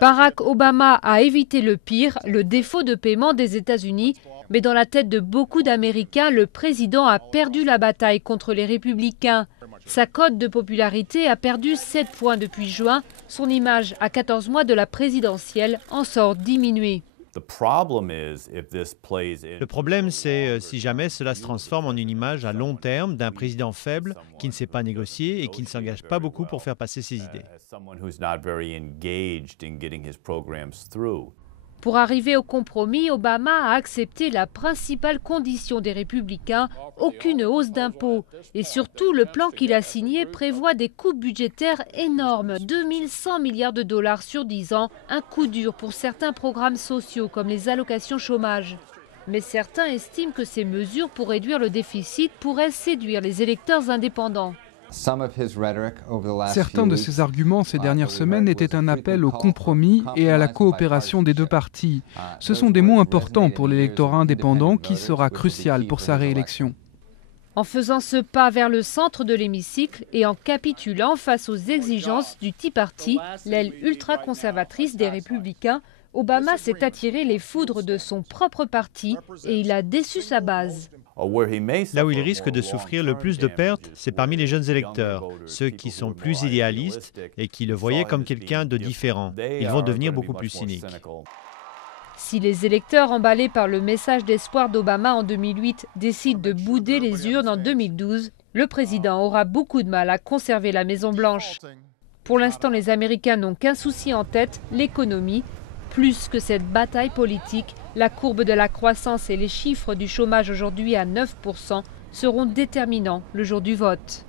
Barack Obama a évité le pire, le défaut de paiement des États-Unis, mais dans la tête de beaucoup d'Américains, le président a perdu la bataille contre les républicains. Sa cote de popularité a perdu 7 points depuis juin. Son image à 14 mois de la présidentielle en sort diminuée. Le problème, c'est si jamais cela se transforme en une image à long terme d'un président faible qui ne sait pas négocier et qui ne s'engage pas beaucoup pour faire passer ses idées. Pour arriver au compromis, Obama a accepté la principale condition des républicains, aucune hausse d'impôts. Et surtout, le plan qu'il a signé prévoit des coupes budgétaires énormes, 2100 milliards de dollars sur 10 ans, un coup dur pour certains programmes sociaux comme les allocations chômage. Mais certains estiment que ces mesures pour réduire le déficit pourraient séduire les électeurs indépendants. Certains de ses arguments ces dernières semaines étaient un appel au compromis et à la coopération des deux partis. Ce sont des mots importants pour l'électorat indépendant qui sera crucial pour sa réélection. En faisant ce pas vers le centre de l'hémicycle et en capitulant face aux exigences du Tea Party, l'aile ultra-conservatrice des républicains, Obama s'est attiré les foudres de son propre parti et il a déçu sa base. Là où il risque de souffrir le plus de pertes, c'est parmi les jeunes électeurs, ceux qui sont plus idéalistes et qui le voyaient comme quelqu'un de différent. Ils vont devenir beaucoup plus cyniques. Si les électeurs emballés par le message d'espoir d'Obama en 2008 décident de bouder les urnes en 2012, le président aura beaucoup de mal à conserver la Maison-Blanche. Pour l'instant, les Américains n'ont qu'un souci en tête, l'économie. Plus que cette bataille politique, la courbe de la croissance et les chiffres du chômage aujourd'hui à 9% seront déterminants le jour du vote.